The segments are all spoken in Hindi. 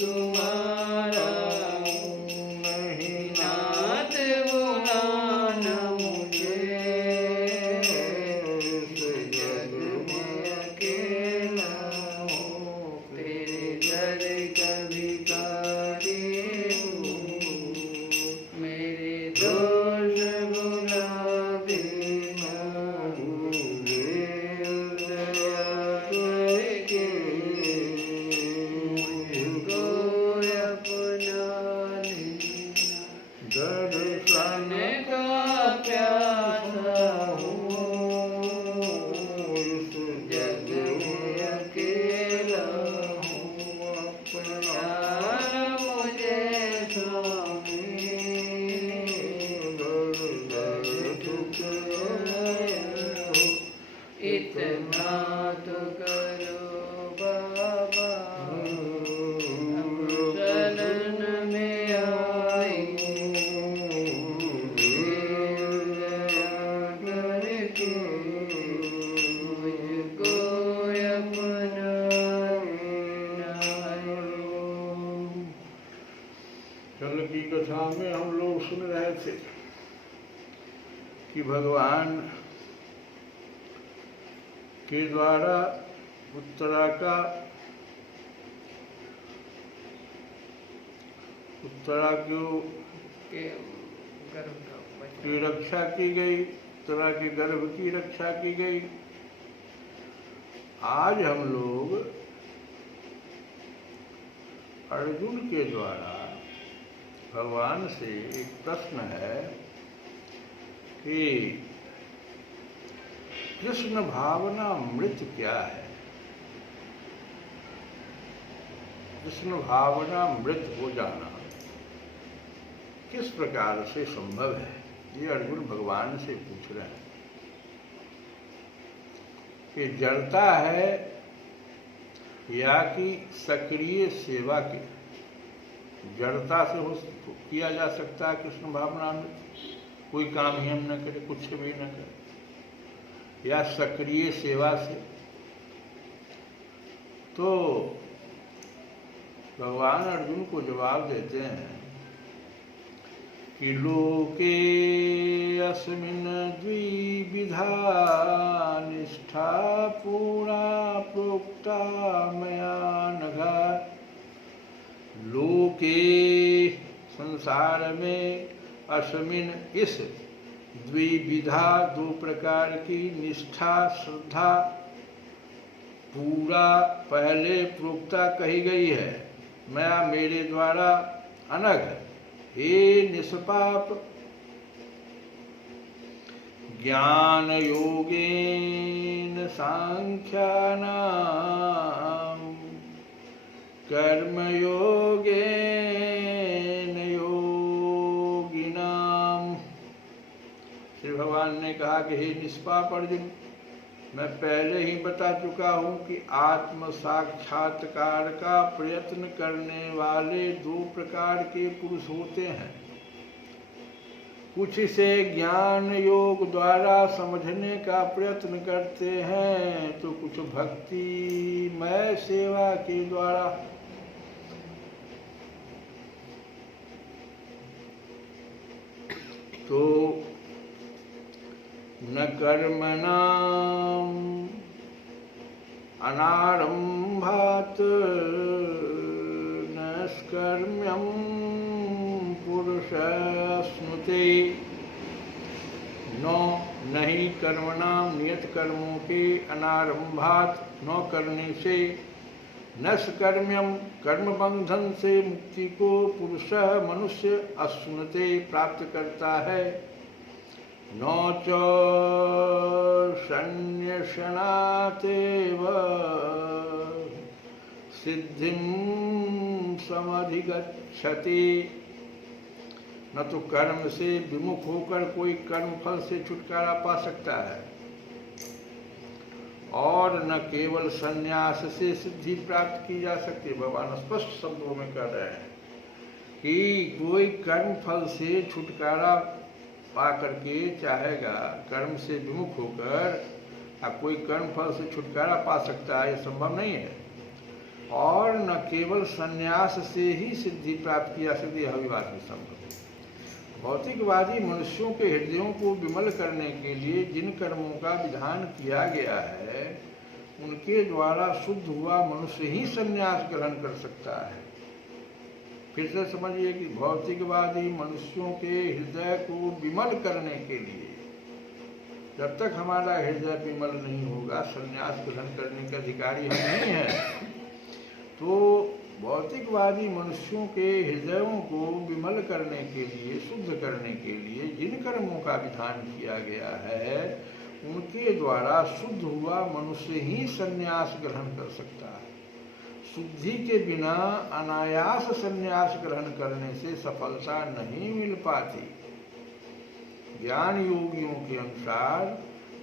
तुम्हारा नहीं नाथ बुला रहे थे कि भगवान के द्वारा उत्तरा की रक्षा की गई, उत्तरा के गर्भ की रक्षा की गई। आज हम लोग अर्जुन के द्वारा भगवान से एक प्रश्न है कि कृष्ण भावनामृत क्या है? कृष्ण भावनामृत हो जाना किस प्रकार से संभव है? ये अर्जुन भगवान से पूछ रहे हैं कि जड़ता है या कि सक्रिय सेवा की जड़ता से हो किया जा सकता है कृष्ण भावनामृत? कोई काम ही हम न करें, कुछ भी न करें, या सक्रिय सेवा से? तो भगवान अर्जुन को जवाब देते हैं कि लोके अस्मिन् द्विविधा निष्ठा पूर्णा प्रोक्ता मया नघ। लोके संसार में अस्मिन् इस द्विविधा दो प्रकार की निष्ठा श्रद्धा पूरा पहले प्रोक्ता कही गई है, मैं मेरे द्वारा अनघ हे निष्पाप ज्ञान योगेन सांख्यानां कर्म योगेन योगिनाम। श्री भगवान ने कहा कि हे निष्पाप अर्जुन, मैं पहले ही बता चुका हूँ कि आत्म साक्षात्कार का प्रयत्न करने वाले दो प्रकार के पुरुष होते हैं। कुछ से ज्ञान योग द्वारा समझने का प्रयत्न करते हैं तो कुछ भक्तिमय सेवा के द्वारा। तो न कर्मणाम् अनारंभात् नष्कर्म्यं पुरुषाश्नुते। नहीं कर्मणाम नियत कर्मों के अनारंभात न करने से नष्कर्म्यम कर्म बंधन से मुक्ति को पुरुष मनुष्य अश्नुते प्राप्त करता है। न च सन्न्यसनातेव सिद्धिं समधिगच्छति। न तो कर्म से विमुख होकर कोई कर्म फल से छुटकारा पा सकता है और न केवल संन्यास से सिद्धि प्राप्त की जा सकती। भगवान स्पष्ट शब्दों में कह रहे हैं कि कोई कर्म फल से छुटकारा पा करके चाहेगा, कर्म से विमुख होकर कोई कर्म फल से छुटकारा पा सकता है, ये संभव नहीं है। और न केवल संन्यास से ही सिद्धि प्राप्त की जा सकती है, बात भी संभव है। भौतिकवादी मनुष्यों के हृदयों को विमल करने के लिए जिन कर्मों का विधान किया गया है उनके द्वारा शुद्ध हुआ मनुष्य ही संन्यास ग्रहण कर सकता है। फिर से समझिए कि भौतिकवादी मनुष्यों के हृदय को विमल करने के लिए जब तक हमारा हृदय विमल नहीं होगा, संन्यास ग्रहण करने के अधिकारी हम नहीं हैं। तो भौतिकवादी मनुष्यों के हृदयों को विमल करने के लिए, शुद्ध करने के लिए जिन कर्मों का विधान किया गया है उनके द्वारा शुद्ध हुआ मनुष्य ही संन्यास ग्रहण कर सकता है। शुद्धि के बिना अनायास संन्यास ग्रहण करने से सफलता नहीं मिल पाती। ज्ञान योगियों के अनुसार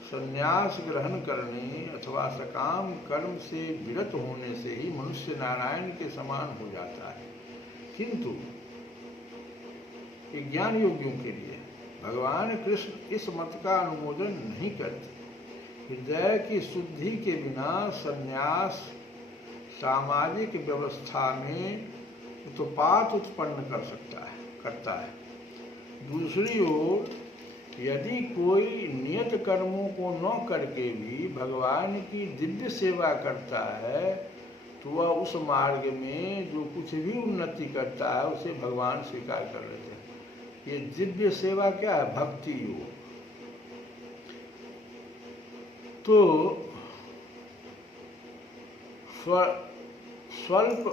संन्यास ग्रहण करने अथवा सकाम कर्म से विरत होने से ही मनुष्य नारायण के समान हो जाता है। किंतु ज्ञान योगियों के लिए भगवान कृष्ण इस मत का अनुमोदन नहीं करते। हृदय की शुद्धि के बिना संन्यास सामाजिक व्यवस्था में उत्पात उत्पन्न करता है। दूसरी ओर यदि कोई नियत कर्मों को न करके भी भगवान की दिव्य सेवा करता है तो वह उस मार्ग में जो कुछ भी उन्नति करता है उसे भगवान स्वीकार कर लेते हैं। ये दिव्य सेवा क्या है? भक्ति योग। तो स्वल्प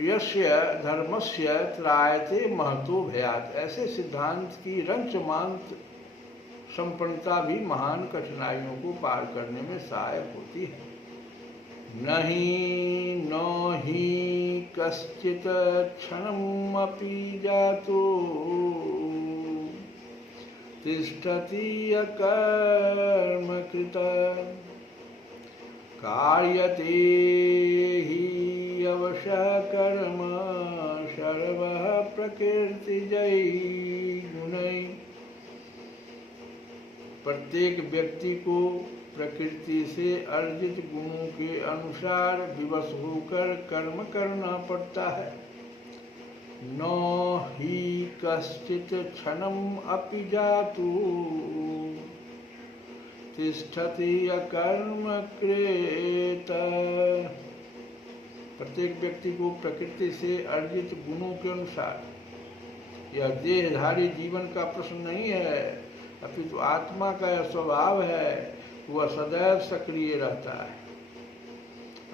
यस्य धर्मस्य त्रायते महतो भयात, ऐसे सिद्धांत की रंचमांत संपन्नता भी महान कठिनाइयों को पार करने में सहायक होती है। नहीं न ही कश्चित क्षणमपि जातो तिष्ठति अकर्मकृत कार्यते ही अवशः कर्म सर्वः प्रकृतिजयी गुणैः। प्रत्येक व्यक्ति को प्रकृति से अर्जित गुणों के अनुसार विवश होकर कर्म करना पड़ता है। न ही कश्चित् क्षणम् अपि जातु तिष्ठति अकर्मकृत। प्रत्येक व्यक्ति को प्रकृति से अर्जित गुणों के अनुसार, यह देहधारी जीवन का प्रश्न नहीं है, अपितु आत्मा का यह स्वभाव है, वह सदैव सक्रिय रहता है।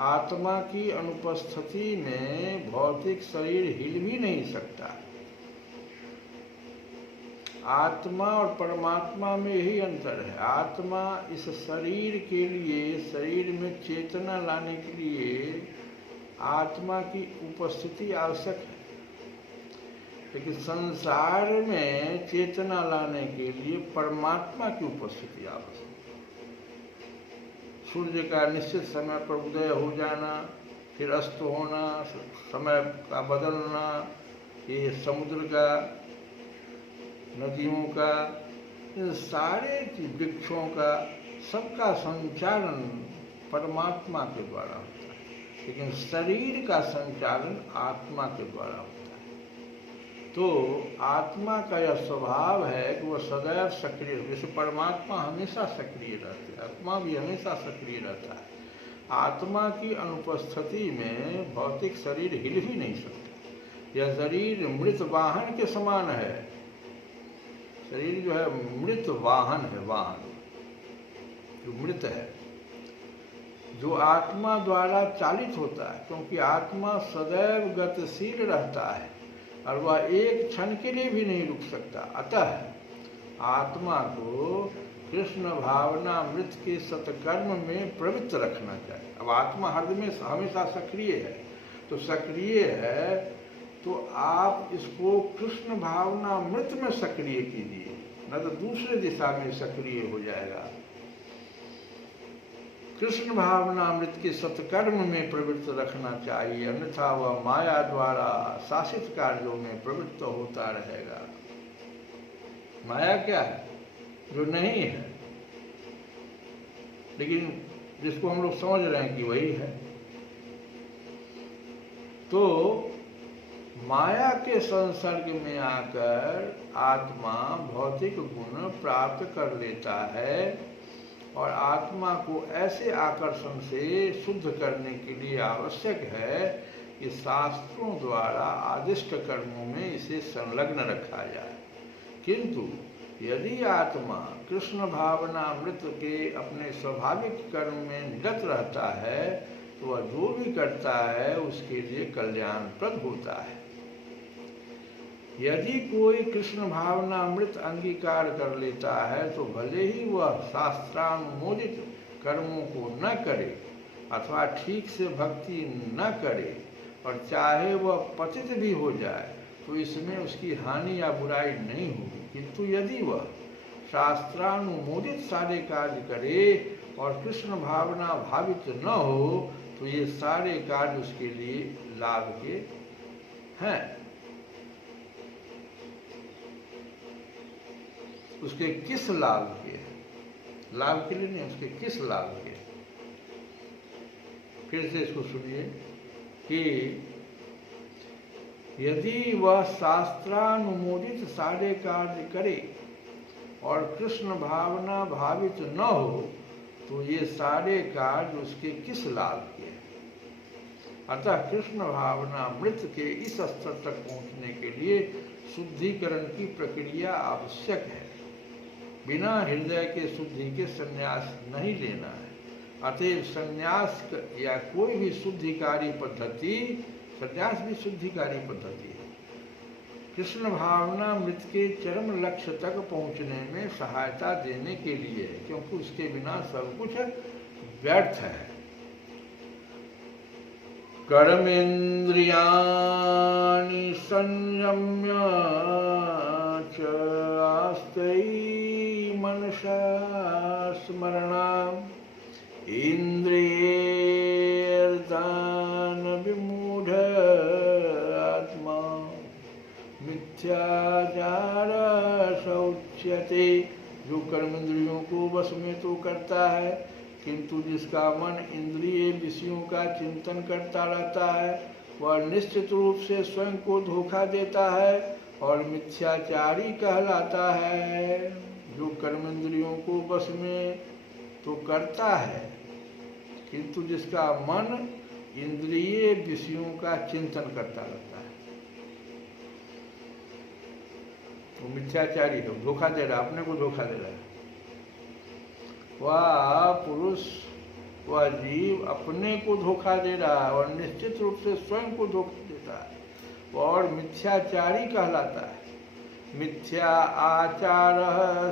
आत्मा की अनुपस्थिति में भौतिक शरीर हिल भी नहीं सकता। आत्मा और परमात्मा में यही अंतर है। आत्मा इस शरीर के लिए, शरीर में चेतना लाने के लिए आत्मा की उपस्थिति आवश्यक है, लेकिन संसार में चेतना लाने के लिए परमात्मा की उपस्थिति आवश्यक है। सूर्य का निश्चित समय पर उदय हो जाना, फिर अस्त होना, समय का बदलना, ये समुद्र का, नदियों का, इन सारे वृक्षों का, सबका संचालन परमात्मा के द्वारा होता है, लेकिन शरीर का संचालन आत्मा के द्वारा होता है। तो आत्मा का यह स्वभाव है कि वह सदैव सक्रिय, जैसे परमात्मा हमेशा सक्रिय रहते हैं, आत्मा भी हमेशा सक्रिय रहता है। आत्मा की अनुपस्थिति में भौतिक शरीर हिल भी नहीं सकता। यह शरीर मृत वाहन के समान है। शरीर जो है मृत वाहन है, वाहन जो मृत है, जो आत्मा द्वारा चालित होता है, क्योंकि आत्मा सदैव गतिशील रहता है और वह एक क्षण के लिए भी नहीं रुक सकता। अतः आत्मा को कृष्ण भावना मृत के सत्कर्म में प्रवृत्त रखना चाहिए। अब आत्मा हृदय में हमेशा सक्रिय है, तो सक्रिय है तो आप इसको कृष्ण भावना मृत में सक्रिय कीजिए, न तो दूसरे दिशा में सक्रिय हो जाएगा। कृष्ण भावनामृत के सत्कर्म में प्रवृत्त रखना चाहिए, अन्यथा वह माया द्वारा शासित कार्यों में प्रवृत्त होता रहेगा। माया क्या है? जो नहीं है, लेकिन जिसको हम लोग समझ रहे हैं कि वही है। तो माया के संसर्ग में आकर आत्मा भौतिक गुण प्राप्त कर लेता है और आत्मा को ऐसे आकर्षण से शुद्ध करने के लिए आवश्यक है कि शास्त्रों द्वारा आदिष्ट कर्मों में इसे संलग्न रखा जाए। किंतु यदि आत्मा कृष्ण भावना अमृत के अपने स्वाभाविक कर्म में निरत रहता है तो वह जो भी करता है उसके लिए कल्याणप्रद होता है। यदि कोई कृष्ण भावना अमृत अंगीकार कर लेता है तो भले ही वह शास्त्रानुमोदित कर्मों को न करे अथवा ठीक से भक्ति न करे और चाहे वह पतित भी हो जाए तो इसमें उसकी हानि या बुराई नहीं होगी। किंतु यदि वह शास्त्रानुमोदित सारे कार्य करे और कृष्ण भावना भावित न हो तो ये सारे कार्य उसके लिए लाभ के हैं। उसके किस लाभ के? लाभ के लिए नहीं, उसके किस लाभ के? फिर से इसको सुनिए कि यदि वह शास्त्रानुमोदित सारे कार्य करे और कृष्ण भावना भावित न हो तो ये सारे कार्य उसके किस लाभ के? अतः कृष्ण भावना मृत के इस स्तर तक पहुंचने के लिए शुद्धिकरण की प्रक्रिया आवश्यक है। बिना हृदय के शुद्धि के संन्यास नहीं लेना है। अतएव संन्यास या कोई भी शुद्धिकारी पद्धति, संन्यास भी शुद्धिकारी पद्धति है, कृष्ण भावना मृत के चरम लक्ष्य तक पहुंचने में सहायता देने के लिए है, क्योंकि उसके बिना सब कुछ व्यर्थ है। कर्मेन्द्रियाणि संयम्य च आस्ते मनसा स्मरणम् इंद्रियेर्तान् विमूढ़ आत्मा मिथ्याचार शौच्यते। जो कर्म इंद्रियों को वश में तो करता है, किंतु जिसका मन इंद्रिय विषयों का चिंतन करता रहता है वह निश्चित रूप से स्वयं को धोखा देता है और मिथ्याचारी कहलाता है। जो कर्म इंद्रियों को वश में तो करता है, किंतु जिसका मन इंद्रिय विषयों का चिंतन करता रहता है वो मिथ्याचारी है, धोखा दे रहा है, अपने को धोखा दे रहा है। वह पुरुष, वह जीव अपने को धोखा दे रहा है और निश्चित रूप से स्वयं को धोखा देता है और मिथ्याचारी कहलाता है। मिथ्या आचार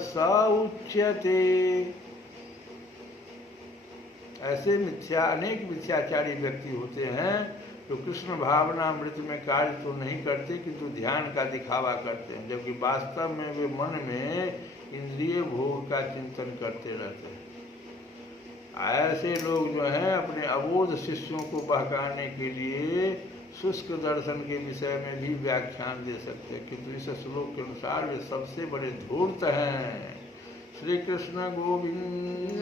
स उच्यते। ऐसे अनेक मिथ्याचारी व्यक्ति होते हैं जो कृष्ण भावना मृत में कार्य तो नहीं करते किंतु ध्यान का दिखावा करते हैं, जबकि वास्तव में वे मन में इंद्रिय भोग का चिंतन करते रहते हैं। ऐसे लोग जो हैं अपने अबोध शिष्यों को बहकाने के लिए शुष्क दर्शन के विषय में भी व्याख्यान दे सकते हैं, किंतु इस श्लोक के अनुसार वे सबसे बड़े धूर्त हैं। श्री कृष्ण गोविंद